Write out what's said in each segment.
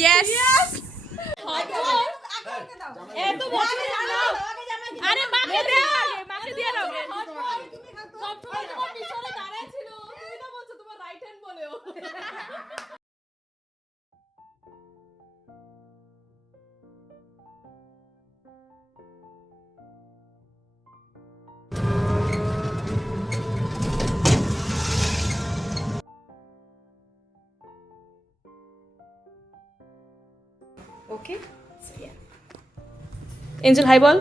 Yes আরে মাকে দাও আগে মাকে দিয়ে দাও ওকে এঞ্জেল হাই বল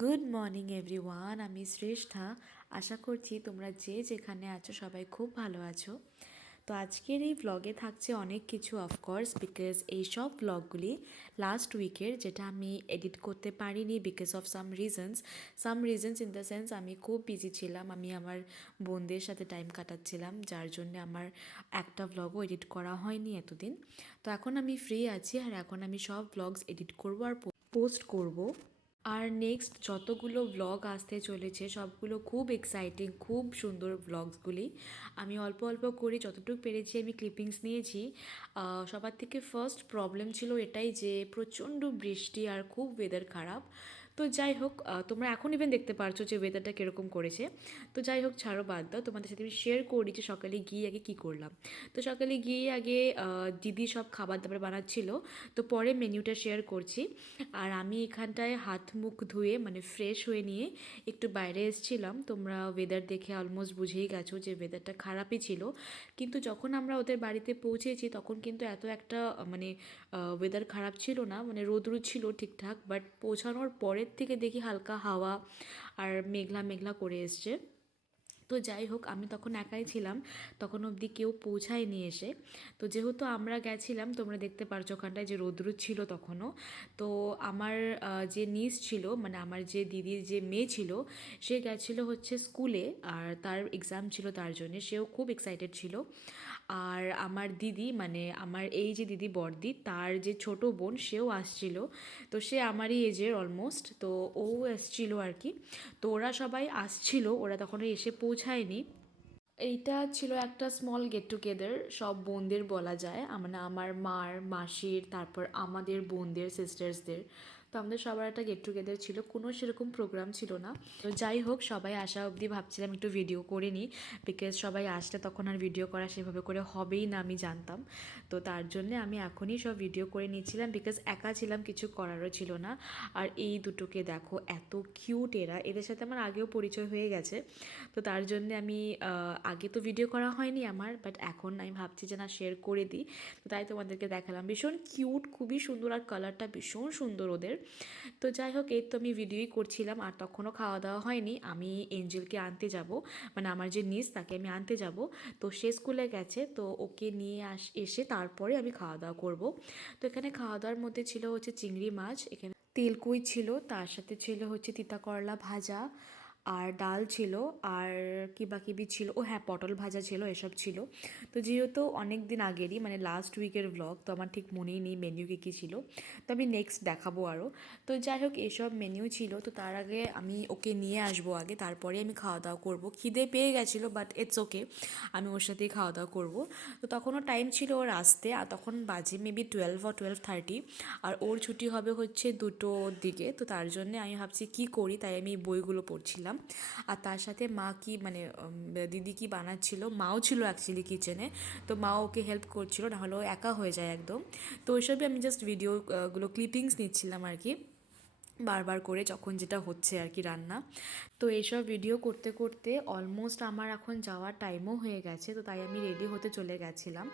গুড মর্নিং এভরিওয়ান, আমি শ্রেষ্ঠা। আশা করছি তোমরা যে যেখানে আছো সবাই খুব ভালো আছো। তো আজকের এই ব্লগে থাকছে অনেক কিছু, অফকোর্স, বিকজ এই সব ব্লগগুলি লাস্ট উইকের, যেটা আমি এডিট করতে পারিনি because of some reasons in the sense আমি খুব বিজি ছিলাম। আমি আমার বোনদের সাথে টাইম কাটাচ্ছিলাম, যার জন্য আমার একটা ব্লগও এডিট করা হয়নি এতদিন। তো এখন আমি ফ্রি আছি, আর এখন আমি সব ব্লগস এডিট করব আর পোস্ট করব। আর নেক্সট যতগুলো ব্লগ আসতে চলেছে সবগুলো খুব এক্সাইটিং, খুব সুন্দর ব্লগসগুলি। আমি অল্প অল্প করে যতটুকু পেরেছি আমি ক্লিপিংস নিয়েছি। সবার থেকে ফার্স্ট প্রবলেম ছিল এটাই যে প্রচণ্ড বৃষ্টি আর খুব ওয়েদার খারাপ। তো যাই হোক, তোমরা এখন ইভেন দেখতে পারছো যে ওয়েদারটা কীরকম করেছে। তো যাই হোক, ছাড়ো, বাদ দাও। তোমাদের সাথে আমি শেয়ার করি যে সকালে গিয়ে আগে কী করলাম। তো সকালে গিয়ে আগে দিদি সব খাবার দাবার বানাচ্ছিল, তো পরে মেনুটা শেয়ার করছি। আর আমি এখানটায় হাত মুখ ধুয়ে মানে ফ্রেশ হয়ে নিয়ে একটু বাইরে এসেছিলাম। তোমরা ওয়েদার দেখে অলমোস্ট বুঝেই গেছো যে ওয়েদারটা খারাপই ছিল, কিন্তু যখন আমরা ওদের বাড়িতে পৌঁছেছি তখন কিন্তু এত একটা মানে ওয়েদার খারাপ ছিল না, মানে রোদ্রু ছিল ঠিকঠাক। বাট পৌঁছানোর পরের থেকে দেখি হালকা হাওয়া আর মেঘলা মেঘলা করে এসছে। তো যাই হোক, আমি তখন একাই ছিলাম, তখন অবধি কেউ পৌঁছায়নি এসে। তো যেহেতু আমরা গেছিলাম, তোমরা দেখতে পারছো ওখানটায় যে রোদ্র ছিল তখনও। তো আমার যে নিস ছিল, মানে আমার যে দিদির যে মেয়ে ছিল, সে গেছিলো হচ্ছে স্কুলে, আর তার এক্সাম ছিল, তার জন্যে সেও খুব এক্সাইটেড ছিল। আর আমার দিদি, মানে আমার এই যে দিদি বড়দি, তার যে ছোট বোন, সেও আসছিল। তো সে আমারই এজের অলমোস্ট, তো ও এসছিল আর কি। তো ওরা সবাই আসছিল, ওরা তখন এসে পৌঁছায়নি। এইটা ছিল একটা স্মল গেট টুগেদার, সব বোনদের বলা যায়, মানে আমার মার, মাসির, তারপর আমাদের বোনদের, সিস্টার্সদের। তো আমাদের সবার একটা গেট টুগেদার ছিল, কোনো সেরকম প্রোগ্রাম ছিল না। তো যাই হোক, সবাই আসা অবধি ভাবছিলাম একটু ভিডিও করে নিই, বিকজ সবাই আসলে তখন আর ভিডিও করা সেভাবে করে হবেই না, আমি জানতাম। তো তার জন্যে আমি এখনই সব ভিডিও করে নিচ্ছিলাম, বিকজ একা ছিলাম, কিছু করারও ছিল না। আর এই দুটোকে দেখো, এত কিউট এরা, এদের সাথে আমার আগেও পরিচয় হয়ে গেছে। তো তার জন্যে আমি আগে তো ভিডিও করা হয়নি আমার, বাট এখন আমি ভাবছি যে না, শেয়ার করে দিই। তো তাই তোমাদেরকে দেখালাম, ভীষণ কিউট, খুবই সুন্দর, আর কালারটা ভীষণ সুন্দর ওদের। তো যাই হোক, এই তো আমি ভিডিওই করছিলাম, আর তখনও খাওয়া দাওয়া হয়নি। আমি এঞ্জেলকে আনতে যাব, মানে আমার যে নিস, তাকে আমি আনতে যাব। তো সে স্কুলে গেছে, তো ওকে নিয়ে এসে তারপরে আমি খাওয়া দাওয়া করব। তো এখানে খাওয়া দাওয়ার মধ্যে ছিল হচ্ছে চিংড়ি মাছ, এখানে তেলকুই ছিল, তার সাথে ছিল হচ্ছে তিতা করলা ভাজা, আর ডাল ছিল, আর কিবাকিবি ছিল, ও হ্যাঁ, পটল ভাজা ছিল, এসব ছিল। তো যেহেতু অনেক দিন আগেরই, মানে লাস্ট উইকের ব্লগ, তো আমার ঠিক মনেই নেই মেনু কী ছিল। তো আমি নেক্সট দেখাবো আরও। তো যাই হোক, এসব মেনু ছিল। তো তার আগে আমি ওকে নিয়ে আসবো আগে, তারপরে আমি খাওয়া দাওয়া করবো। খিদে পেয়ে গেছিলো, বাট ইটস ওকে, আমি ওর সাথেই খাওয়া দাওয়া করবো। তো তখনও টাইম ছিল ওর আসতে, আর তখন বাজে মেবি 12 or 12:30, আর ওর ছুটি হবে হচ্ছে 2টোর দিকে। তো তার জন্যে আমি ভাবছি কী করি, তাই আমি বইগুলো পড়ছিলাম। আর তার সাথে মা কি মানে দিদি কি বানাচ্ছিল, মাও ছিল অ্যাকচুয়ালি কিচেনে। তো মাও ওকে হেল্প করছিল, নাহলে ও একা হয়ে যায় একদম। তো ওইসবই আমি জাস্ট ভিডিওগুলো ক্লিপিংস নিচ্ছিলাম আর কি। বারবার করে যখন যেটা হচ্ছে আর কি রান্না। তো এইসব ভিডিও করতে করতে অলমোস্ট আমার এখন যাওয়ার টাইমও হয়ে গেছে, তো তাই আমি রেডি হতে চলে গেছিলাম।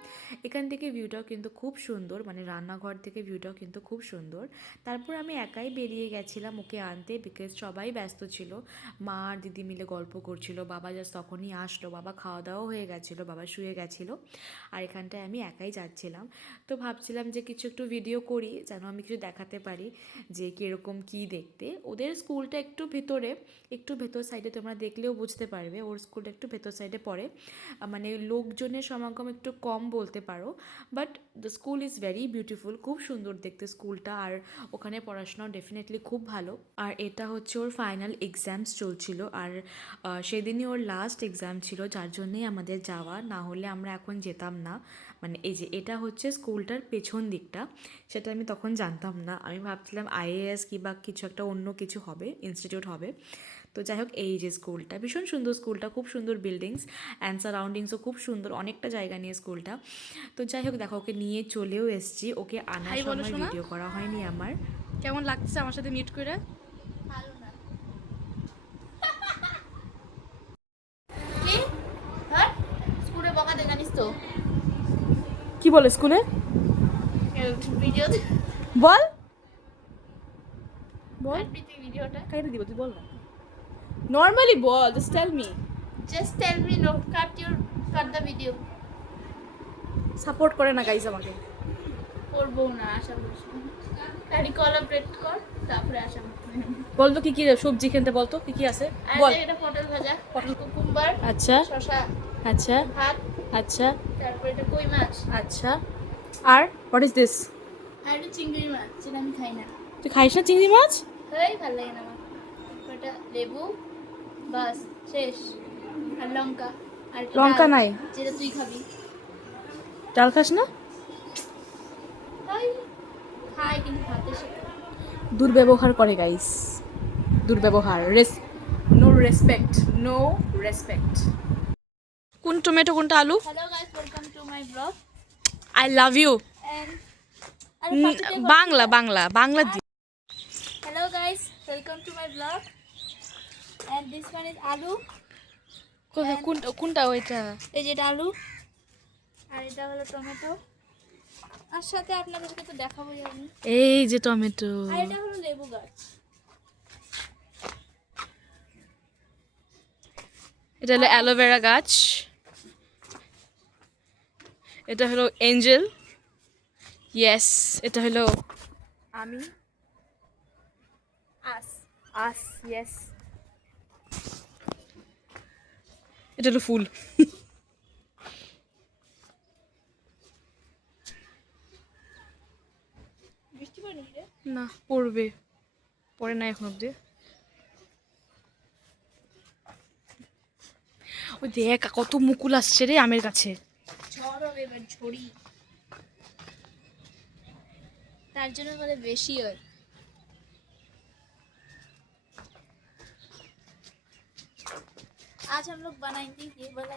এখান থেকে ভিউটাও কিন্তু খুব সুন্দর, মানে রান্নাঘর থেকে ভিউটাও কিন্তু খুব সুন্দর। তারপর আমি একাই বেরিয়ে গেছিলাম ওকে আনতে, বিকজ সবাই ব্যস্ত ছিল। মা আর দিদি মিলে গল্প করছিল, বাবা জাস্ট তখনই আসলো, বাবা খাওয়া দাওয়া হয়ে গেছিলো, বাবা শুয়ে গেছিলো, আর এখানটায় আমি একাই যাচ্ছিলাম। তো ভাবছিলাম যে কিছু একটু ভিডিও করি, যেন আমি কিছু দেখাতে পারি যে কীরকম কী দেখতে। ওদের স্কুলটা একটু ভেতরে, একটু ভেতর সাইডে, তোমরা দেখলেও বুঝতে পারবে ওর স্কুলটা একটু ভেতর সাইডে পড়ে, মানে লোকজনের সমাগম একটু কম বলতে পারো, but the school is very beautiful, খুব সুন্দর দেখতে স্কুলটা, আর ওখানে পড়াশোনাও ডেফিনেটলি খুব ভালো। আর এটা হচ্ছে ওর ফাইনাল এক্সামস চলছিল, আর সেদিনই ওর লাস্ট এক্সাম ছিল, যার জন্যেই আমাদের যাওয়া, না হলে আমরা এখন যেতাম না। মানে এই যে এটা হচ্ছে স্কুলটার পেছন দিকটা, সেটা আমি তখন জানতাম না, আমি ভাবছিলাম আইএএস কি বা কিছু একটা অন্য কিছু হবে, ইনস্টিটিউট হবে। তো যাই হোক, এই যে স্কুলটা ভীষণ সুন্দর, স্কুলটা খুব সুন্দর, বিল্ডিংস অ্যান্ড সারাউন্ডিংসও খুব সুন্দর, অনেকটা জায়গা নিয়ে স্কুলটা। তো যাই হোক, দেখো ওকে নিয়ে চলেও এসেছি, ওকে আনার সময় ভিডিও করা হয়নি আমার। কেমন লাগছে আমার সাথে মিট করে? কি ধর স্কুলে বকাতে জানিস তো কি বলে স্কুলে? ভিডিও বল বল, ভিডিওটা কাইরে দিব, তুই বল না, নর্মালি বল, just tell me. Just tell me no cut the video support করে না গাইস আমাকে। করবো না আশা করছি খালি কোলাবরেট কর তারপরে আশা করছি বল তো কি কি সবজি কিনতে, বল তো কি কি আছে আর বল। এটা পটল ভাজা পটল কুকুম্বার আচ্ছা শসা আচ্ছা ভাত আচ্ছা তারপরে এটা কই মাছ আচ্ছা, আর হোয়াট ইজ দিস? আর এটা চিংড়ি মাছ যেটা আমি খাই না তুই খাইস না চিংড়ি মাছ? হেই ভালো লাগে না আমার তারপর এটা লেবু বাস শেষ আর লঙ্কা আর এটা লঙ্কা ডাল, নাই? যেটা তুই খাবি ডাল খাস না? খাই খাই কিন্তু ভাতের সাথে দুর্ব্যবহার করে গাইস, দুর্ব্যবহার, নো রেসপেক্ট, নো রেসপেক্ট। কোন টমেটো কোনটা আলু? Hello guys welcome to my blog I love you. And Bangla Bangla Bangla দি। hello guys welcome to my vlog and this one is আলু কোনটা ওইটা? এই যে এটা আলু আর এটা হলো টমেটো আর সাথে আপনাদেরকে তো দেখাবোই আমি এই যে টমেটো, আর এটা হলো লেবু গাছ এটা হলো অ্যালোভেরা গাছ, এটা হলো এঞ্জেল, ইয়েস, এটা হলো আমি, আস, ইয়েস, এটা হলো ফুল। বৃষ্টি পড়ে রে না, পড়বে, পড়ে না এখন অব্দি। ওই দেখ কত মুকুল আসছে রে আমের কাছে। ঝড় হবে এবার ঝড়ি তার জন্য বলে বেশি হয় आज हम लोग बनाएंगे ये वाला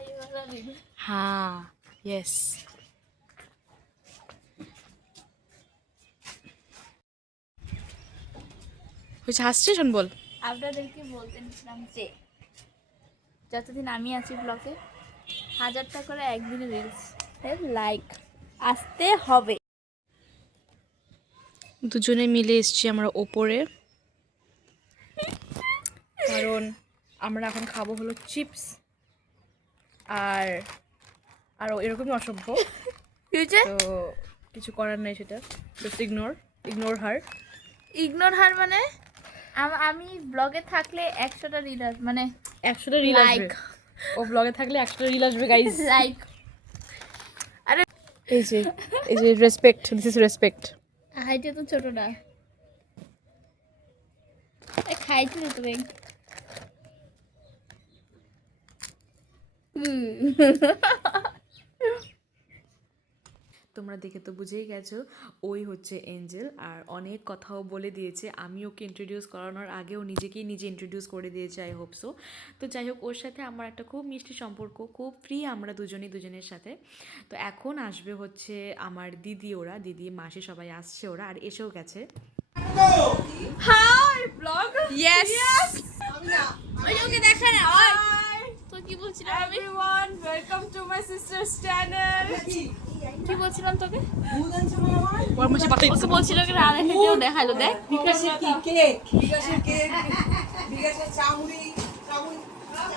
वीडियो हाँ यस। হয়েছে, হাসছিস শোন, বল। আপনাদেরকে বলতে নিছিলাম যে যতদিন আমি আছি ব্লগে 1000টা করে একদিনে রিলস লাইক আসতে হবে। দুজনে মিলে এসছি আমরা ওপরে, কারণ আমরা এখন খাবো হলো চিপস, আর আর এরকমই অসভ্য, তো কিছু করার নেই, সেটা জাস্ট ইগনোর হার মানে আমি ব্লগে থাকলে 100টা রিল মানে 100টা রিল আসবে, ও ব্লগে থাকলে 100টা রিল আসবে গাইস। লাইক আরে এই যে রেসপেক্ট, দিস ইজ রেসপেক্ট। হাইটে তো ছোট না খাইছিল তো রে তোমরা দেখে তো বুঝেই গেছো ওই হচ্ছে এঞ্জেল, আর অনেক কথাও বলে দিয়েছে, আমি ওকে ইন্ট্রোডিউস করানোর আগেও নিজেকেই নিজে ইন্ট্রোডিউস করে দিয়েছে, আই হোপ সো। তো যাই হোক, ওর সাথে আমার একটা খুব মিষ্টি সম্পর্ক, খুব ফ্রি আমরা দুজনের সাথে। তো এখন আসবে হচ্ছে আমার দিদি, দিদি মাসি সবাই আসছে, ওরা আর এসেও গেছে। হাই ব্লগ ইয়েস ওই ওকে দেখা না ওই তো কি বলছিলাম আমি everyone welcome to my sisters channel কি বলছিলাম তোকে ওর মাসে পাতাই ওকে বলছিল কি রাধা খেতেও দেখালো দেখ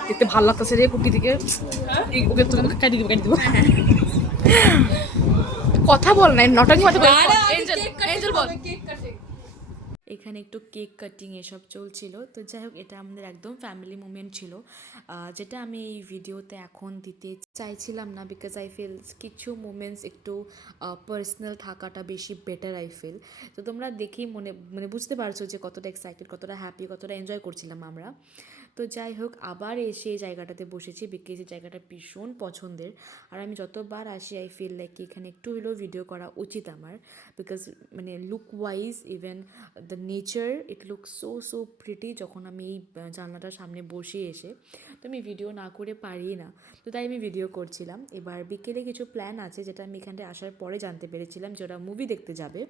দেখতে ভালো লাগতেছে রে কুটি থেকে ওকে তো কাটি দিব কথা বল না নটাঙ্গি মাথা বল এঞ্জেল এঞ্জেল বল এখানে একটু কেক কাটিং এসব চলছিল। তো যাই হোক, এটা আমাদের একদম ফ্যামিলি মুভমেন্ট ছিল, যেটা আমি এই ভিডিওতে এখন দিতে চাইছিলাম না, বিকজ আই ফিল কিছু মুমেন্টস একটু পার্সোনাল থাকাটা বেশি বেটার আই ফিল। তো তোমরা দেখেই মানে বুঝতে পারছো যে কতটা এক্সাইটেড, কতটা হ্যাপি, কতটা এনজয় করছিলাম আমরা। তো যাই হোক, আবার এসে এই জায়গাটাতে বসেছি বিকজ এই জায়গাটা ভীষণ পছন্দের। আর আমি যতবার আসি আই ফিল লাইক এখানে একটু হলেও ভিডিও করা উচিত আমার, বিকজ মানে look wise even the nature it look so pretty. যখন আমি এই জানলাটার সামনে বসে এসে, তো আমি ভিডিও না করে পারি না, তো তাই আমি ভিডিও করছিলাম। এবার বিকেলে কিছু প্ল্যান আছে যেটা আমি এখানটায় আসার পরে জানতে পেরেছিলাম, যে ওরা মুভি দেখতে যাবে।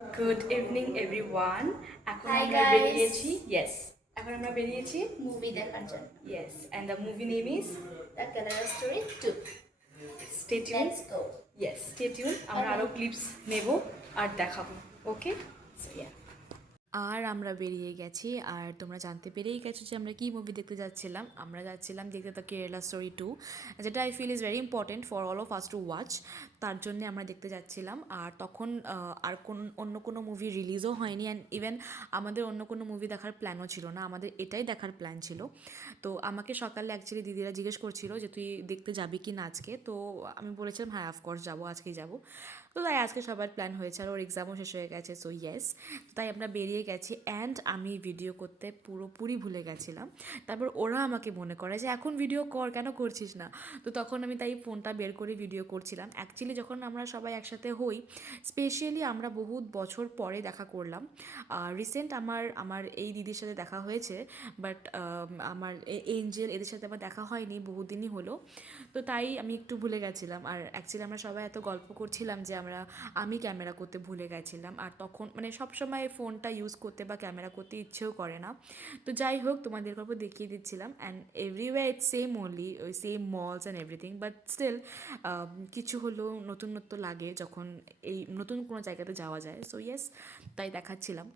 গুড ইভিনিং এভরিওয়ান এখন Hi, আমরা guys. বেরিয়েছি এখন আমরা বেরিয়েছি মুভি দেখার জন্য yes and the movie name is the colour story 2 stay tune let's go stay tune আমরা আরো ক্লিপস নেব আর দেখাবো ওকে সো ইয়া আর আমরা বেরিয়ে গেছি, আর তোমরা জানতে পেরেই গেছো যে আমরা কি মুভি দেখতে যাচ্ছিলাম। আমরা যাচ্ছিলাম দেখতে দ্য কেরালা স্টোরি 2, যেটা I feel is very important for all of us to watch. তার জন্যে আমরা দেখতে যাচ্ছিলাম। আর তখন আর অন্য কোনো মুভি রিলিজও হয়নি, অ্যান্ড ইভেন আমাদের অন্য কোনো মুভি দেখার প্ল্যানও ছিল না, আমাদের এটাই দেখার প্ল্যান ছিল। তো আমাকে সকালে অ্যাকচুয়ালি দিদিরা জিজ্ঞেস করছিল যে তুই দেখতে যাবি কি না আজকে, তো আমি বলেছিলাম হ্যাঁ অফকোর্স যাবো, আজকেই যাবো। তো তাই আজকে সবার প্ল্যান হয়েছে, আর ওর এক্সামও শেষ হয়ে গেছে, সো ইয়েস। তাই আমরা বেরিয়ে গেছি, অ্যান্ড আমি ভিডিও করতে পুরোপুরি ভুলে গেছিলাম। তারপর ওরা আমাকে মনে করে যে এখন ভিডিও কর, কেন করছিস না। তো তখন আমি তাই ফোনটা বের করে ভিডিও করছিলাম। অ্যাকচুয়ালি যখন আমরা সবাই একসাথে হই, স্পেশালি আমরা বহুত বছর পরে দেখা করলাম। রিসেন্ট আমার এই দিদির সাথে দেখা হয়েছে, বাট আমার এঞ্জেল এদের সাথে আমার দেখা হয়নি, বহুদিনই হলো। তো তাই আমি একটু ভুলে গেছিলাম। আর অ্যাকচুয়ালি আমরা সবাই এত গল্প করছিলাম যে আমি ক্যামেরা করতে ভুলে গেছিলাম, আর তখন মানে সবসময় ফোনটা ইউজ করতে বা ক্যামেরা করতে ইচ্ছেও করে না। তো যাই হোক, তোমাদের গল্প দেখিয়ে দিচ্ছিলাম, and every way it's same only, ওই same malls and everything, but still কিছু হলেও নতুনত্ব লাগে যখন এই নতুন কোনো জায়গাতে যাওয়া যায়। সো ইয়েস, তাই দেখাচ্ছিলাম।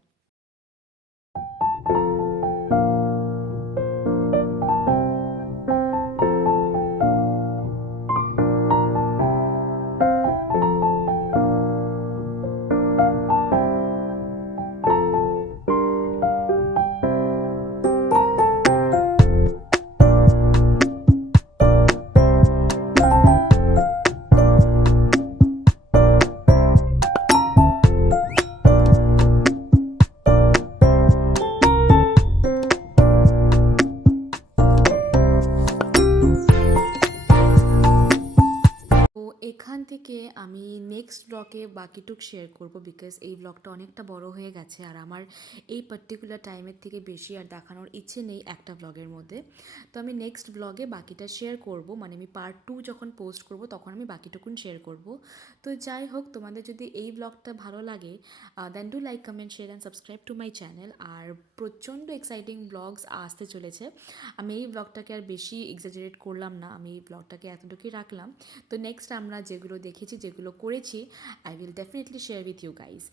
তো এখান থেকে আমি নেক্সট ব্লগে বাকিটুক শেয়ার করব, বিকজ এই ব্লগটা অনেকটা বড় হয়ে গেছে, আর আমার এই পার্টিকুলার টাইমের থেকে বেশি আর দেখানোর ইচ্ছে নেই একটা ব্লগের মধ্যে। তো আমি নেক্সট ব্লগে বাকিটা শেয়ার করব, মানে আমি পার্ট 2 যখন পোস্ট করব তখন আমি বাকিটুকুন শেয়ার করব। তো যাই হোক, তোমাদের যদি এই ব্লগটা ভালো লাগে then do like, comment, share and subscribe to my channel. আর প্রচণ্ড এক্সাইটিং ব্লগস আসতে চলেছে। আমি এই ব্লগটাকে আর বেশি এক্সাজারেট করলাম না, আমি এই ব্লগটাকে এতটুকুই রাখলাম। তো নেক্সট আমরা যেগুলো দেখেছি, যেগুলো করেছি, I will definitely share with you guys.